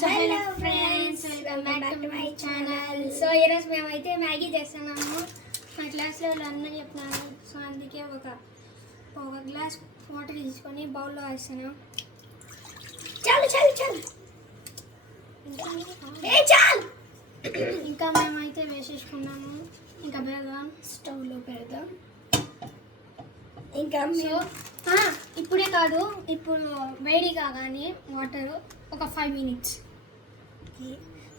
So hello friends, welcome back to my channel. So ఈరోజు మేమైతే Maggi చేస్తున్నాము. మా క్లాస్లో వాళ్ళు అందరూ చెప్తున్నారు. సో అందుకే ఒక గ్లాస్ వాటర్ తీసుకొని బౌల్లో వేస్తాను. చాలు చాలు చాలు చాలు. ఇంకా మేమైతే వేసేసుకున్నాము. ఇంకా పెడదాం, స్టవ్లో పెడదాం. ఇంకా ఇప్పుడే కాదు, ఇప్పుడు వేడి కాగానే వాటర్ ఒక 5 minutes.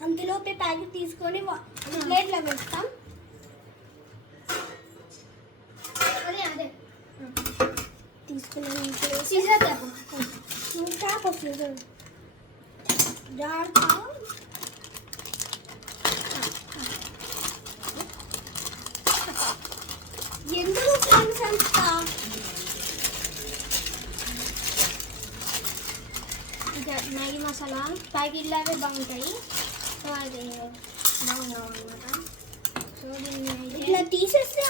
అంతలోపే ప్యాకెట్ తీసుకొని ప్లేట్లో పెడతాం. అదే అదే తీసుకుని సీజర్ ట్యాప్ సీజర్ జాగ్రత్త. ఎందుకు ఫ్రెండ్స్ అంతా మ్యాగీ మసాలా ప్యాకెట్లు అవే బాగుంటాయి. సో అది బాగున్నావు అనమాట. సో దీన్ని ఇట్లా తీసేస్తే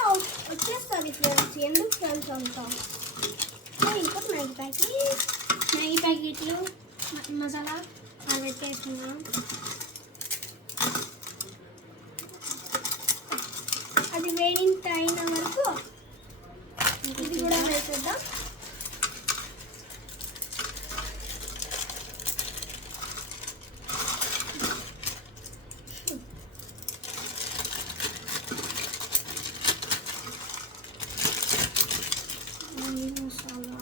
వచ్చేస్తుంది ఫ్రెండ్స్. ఎందుకు ఫ్రెండ్స్ అంతా ఇంకోటి మ్యాగీ ప్యాకెట్లు మసాలా అది పెట్టేస్తున్నాం. అది వేడింత అయిన వరకు ఇది కూడా వేసేద్దాం. మసాలా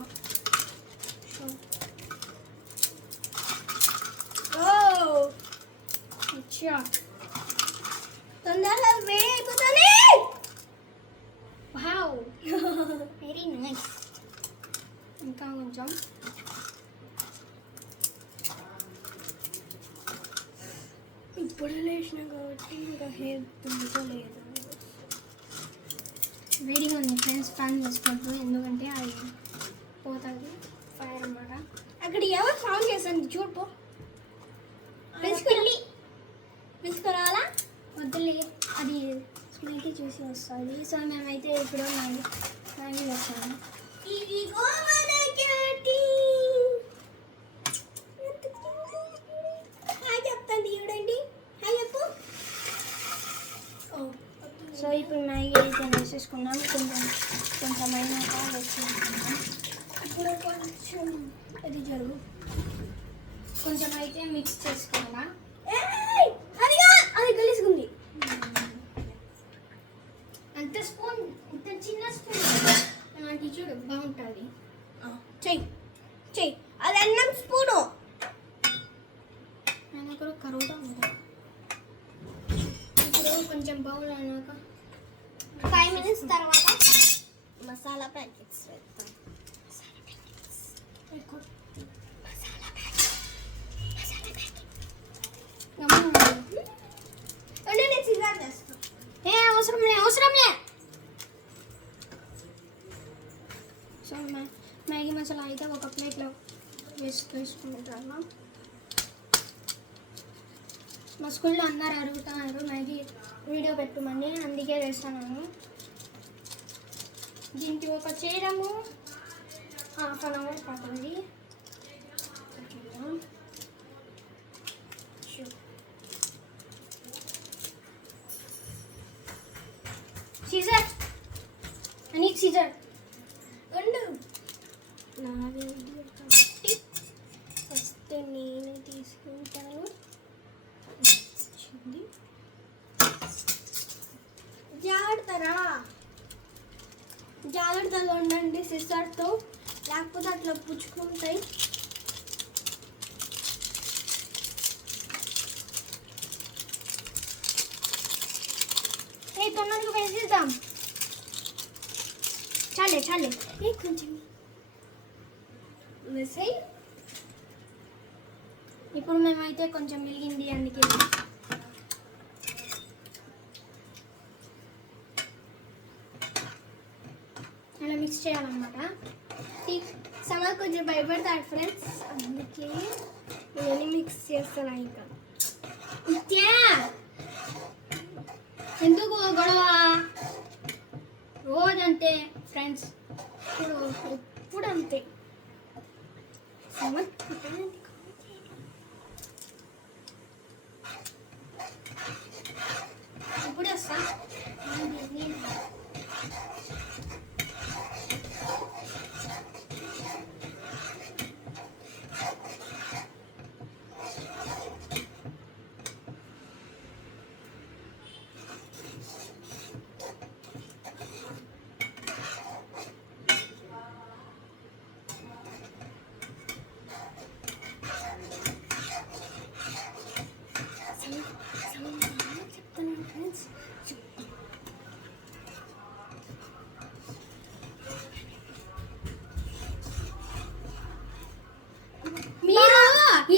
తొందరగా వేడి అయిపోతుంది. Wow, very nice. ఇంకా కొంచెం ఇప్పుడు లేచిన కాబట్టి ఇంకా హెయిర్ తుంచలేదు. వేడిగా ఉంది ఫ్రెండ్స్, ప్యాన్ చేసుకోవద్దు ఎందుకంటే అది పోతుంది ఫైర్ అన్నమాట. అక్కడ ఎవరు సౌండ్ చేస్తుంది చూడుపో. తీసుకురావాలా వద్దులే, అది స్మెల్కి చూసి వస్తుంది. సో మేమైతే ఇప్పుడు మ్యాగీ వేస్తాము. ఇదిగో మన క్యాటీ. హాయ్ చెప్తాను చూడండి. హాయ్ చెప్పు. సో ఇప్పుడు మ్యాగీ అయితే వేసేసుకున్నాం. కొంచెం అయినాక వేసుకుంటున్నాం. ఇప్పుడు కొంచెం అది జరుగు. కొంచెం అయితే మిక్స్ చేసుకోవాలా. అది గలీసుకుంది. అంత స్పూన్, ఇంత చిన్న స్పూన్ అలాంటి చూడు బాగుంటుంది. చెయ్యి అది అన్నం స్పూను. ఆయన కూడా కరోటా ఉంది. ఇప్పుడు కొంచెం బౌల్ అయినాక 5 minutes తర్వాత మసాలా ప్యాకెట్స్ వేస్తాం. అవసరంలే. సో మ్యాగీ మసాలా అయితే ఒక ప్లేట్లో వేసుకుంటాను. మా స్కూల్లో అందరు అడుగుతున్నారు మ్యాగీ వీడియో పెట్టమని, అందుకే వేస్తాను. దీనికి ఒక చేయడము 1/2 hour పడుతుంది. సీజర్, నీకు సీజర్ ఉండు. నాది కాబట్టి ఫస్ట్ నేను తీసుకుంటాను. జాగ్రత్తగా ఉండండి సిస్టర్తో, లేకపోతే అట్లా పుచ్చుకుంటాయి. తొందరగా వేసేద్దాం. చాలే కొంచెం వేసేయి. ఇప్పుడు మేమైతే కొంచెం మిగిలింది అందుకే అలా మిక్స్ చేయాలన్నమాట. సమర్ కొంచెం భయపడతాడు ఫ్రెండ్స్, అందుకే నేను మిక్స్ చేస్తాను. ఇంకా ఎందుకు గొడవ రోజంతే ఫ్రెండ్స్, ఇప్పుడు అంతే. సమర్ వస్తా. చెప్తాను ఫ్రెండ్స్. మీరు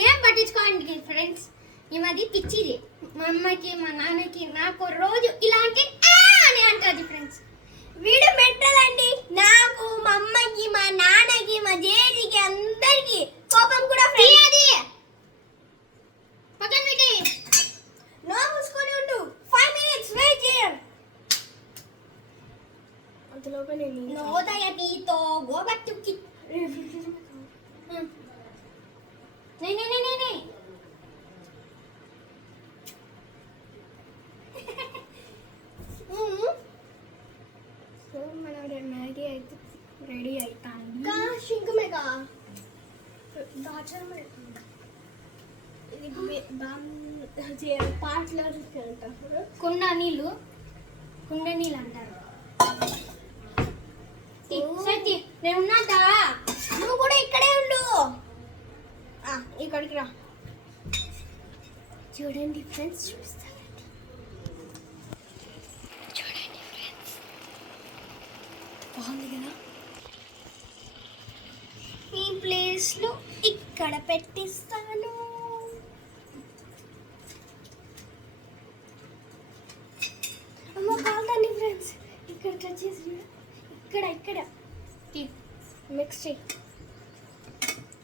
ఏం పట్టించుకోండి ఫ్రెండ్స్, ఈ మధ్య పిచ్చిది. మా అమ్మకి మా నాన్నకి నాకు రోజు ఇలాంటి అని అంటుంది ఫ్రెండ్స్. వీడు పెట్టాలండి. నాకు, మా అమ్మకి, మా నాన్నకి, మా జేజికి అందరికి కోపం కూడా అది పక్కన పెట్టి నో మూసుకొని ఉండు. 5 minutes వెయిట్ చేయండి. అంతలోపే నేను నోదయ పీతో గోబట్టుకి నే సో మన మ్యాగీ అయితే రెడీ అవుతాను. का शिंक में का गाजर में ఇది పాటలో అంటారు. కుండ నీళ్ళు అంటారు. సత్య నేను ఉన్నాదా? నువ్వు కూడా ఇక్కడే ఉండు. ఇక్కడికి రా. చూడండి ఫ్రెండ్స్, చూస్తానండి. చూడండి ఫ్రెండ్స్, బాగుంది కదా. ఈ ప్లేస్లో ఇక్కడ పెట్టిస్తాను. అమ్మ కాదండి ఫ్రెండ్స్, ఇక్కడ టచ్ చేసి ఇక్కడ మిక్స్ చేయి.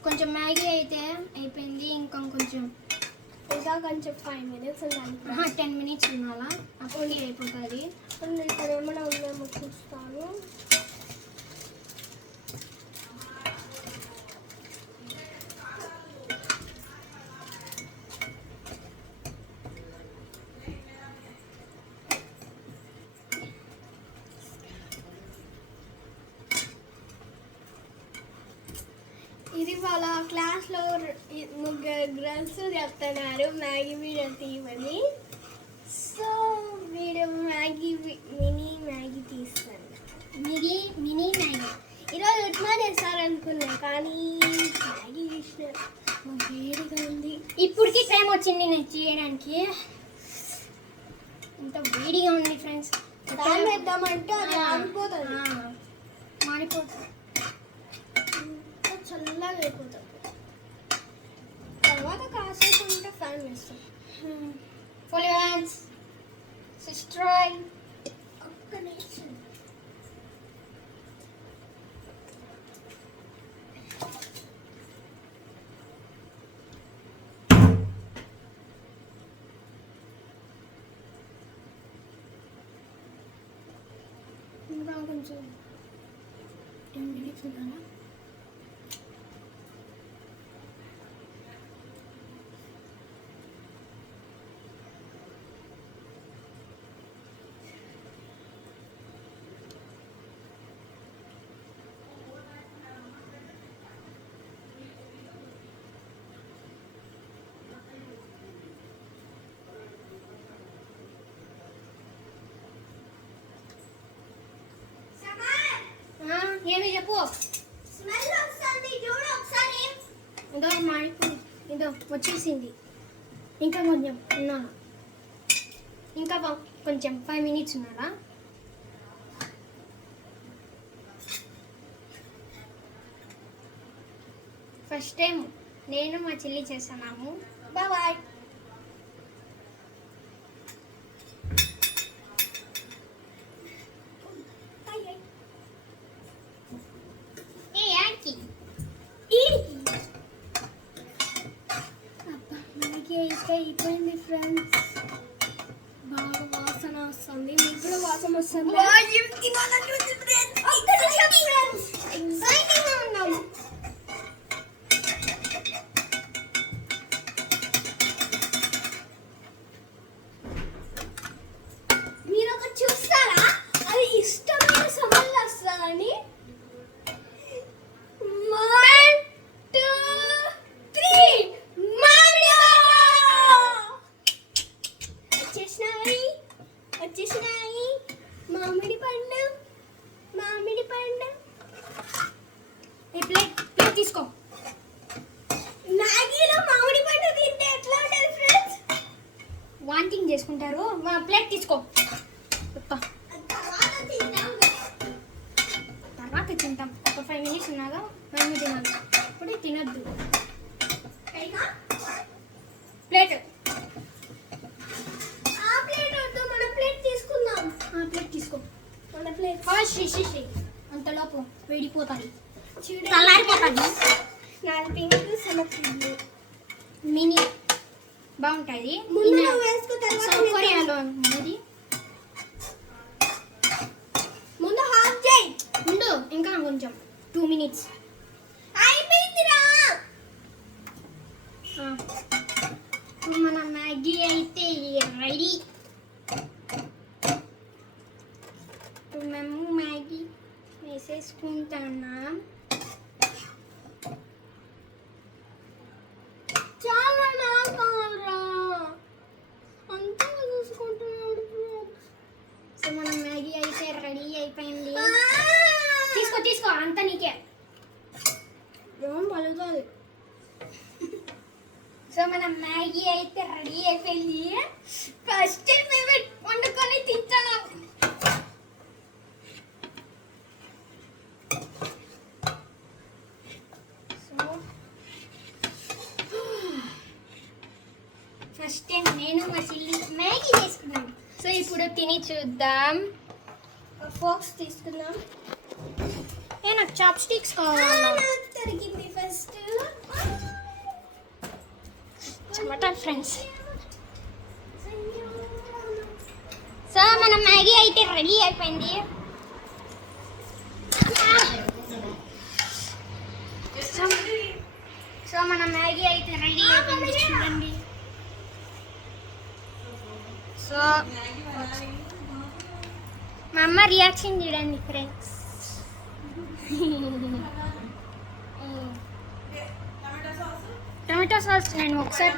కొంచెం మ్యాగీ అయితే అయిపోయింది. ఇంకా కొంచెం 5 minutes ఉండాలి. 10 minutes ఉండాలా, అప్పుడు అయిపోతుంది. ఇక్కడ ఏమైనా ఉందేమో చూస్తాను. ఇది వాళ్ళ క్లాస్లో ముగ్గురు గర్ల్స్ చెప్తున్నారు మ్యాగీ వీడియో తీయమని. సో వీడు మినీ మ్యాగీ తీస్తాను. మినీ మ్యాగీ ఈరోజు ఉప్మా చేస్తారనుకున్నా, కానీ మ్యాగీ తీసిన వేడిగా ఉంది. ఇప్పటికి టైం వచ్చింది నేను చేయడానికి. ఇంత వేడిగా ఉంది ఫ్రెండ్స్. టైం వేద్దామంటే అది మారిపోతుంది. మారిపోతుంది, చల్లగా అయిపోతుంది. తర్వాత కాసేపు ఉంటే ఫ్యాన్ వేస్తాం. Full hands sister. ఒక్క నిమిషం. ఇంకా కొంచెం 10 minutes ఉంటానా? ఏమి చెప్పు. స్మెల్ వస్తుంది, చూడు ఒకసారి. ఇదో మాడిపోయింది, ఇదో వచ్చేసింది. ఇంకా కొంచెం ఉన్నాను, ఇంకా కొంచెం 5 minutes ఉన్నారా? ఫస్ట్ టైం నేను మా చెల్లి చేస్తున్నాము. బాయ్. అయిపోయింది ఫ్రెండ్స్. బాగా వాసన వస్తుంది, మీకు కూడా వాసన వస్తుంది. ఎక్సైటింగ్ గా ఉన్నాము. చేసుకుంటారు. మా ప్లేట్ తీసుకో. చెప్తా తర్వాత తింటాం. ఒక 5 minutes ఉన్నాగా మేము తినాలి. ఇప్పుడు తినద్దు. ప్లేట్ ప్లేట్ తీసుకో. మన ప్లేట్ శ్రీ అంతలోపు వేడిపోతాయి, చల్లారిపోతుంది. నాది పింక్ సెలెక్ట్ మినీ బాగుంటుంది. ముందు నువ్వు వేసుకో, తర్వాత కొరియాలో ఉన్నది. ముందు హాఫ్ చేయి. ముందు ఇంకా కొంచెం 2 minutes. అయిపోయిందిరా. ఇప్పుడు మన మ్యాగీ అయితే రెడీ. ఇప్పుడు మేము మ్యాగీ వేసేసుకుంటున్నాం. చాలా నాకాలరా అంతా చూసుకుంటున్నాడు. సో మన మ్యాగీ అయితే రెడీ అయిపోయింది. తీసుకో అంత నీకే. ఏం పలుతుంది. సో మన మ్యాగీ అయితే రెడీ అయిపోయింది. ఫస్ట్ టైం మేము వండుకొని తింటాను. సో ఫస్ట్ టైం నేను మా చెల్లి మ్యాగీ చేసుకున్నాం. సో ఇప్పుడు తిని చూద్దాం. ఫోక్స్ తీసుకుందాం. నాకు చాప్ స్టిక్స్ కావాలి. తరిగింది ఫస్ట్. టమాటా ఫ్రెండ్స్. సో మన మ్యాగీ అయితే రెడీ అయిపోయింది. సో మన మ్యాగీ అయితే రెడీ అయిపోయింది చూడండి. సో మా అమ్మ రియాక్షన్ చూడండి ఫ్రెండ్స్. టమాటో సాస్ నేను ఒకసారి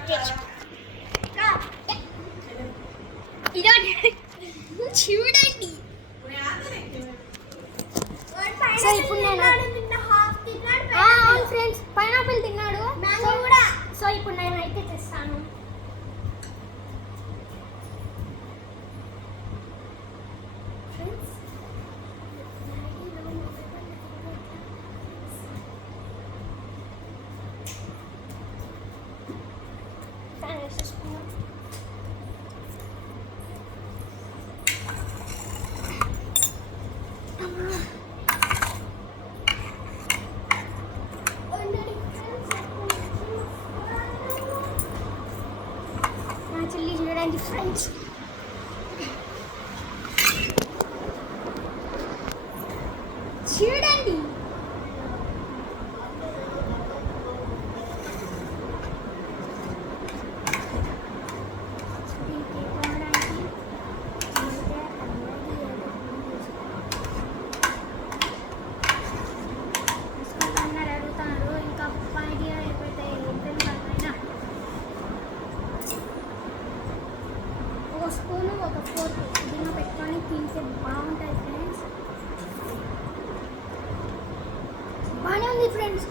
చూడండి. సో ఇప్పుడు నేను ఫ్రెండ్స్ పైనాపిల్ తిన్నాడు. సో ఇప్పుడు నేను అయితే చేస్తాను. చెల్లి చూడండి ఫ్రెండ్స్. చూడండి అడుగుతారు. ఇంకా 5 అయిపోతాయి. ఒక స్పూను ఒక ఫోర్క్ దీనిలో పెట్టుకొని తింటే బాగుంటుంది ఫ్రెండ్స్. బాగానే ఉంది ఫ్రెండ్స్.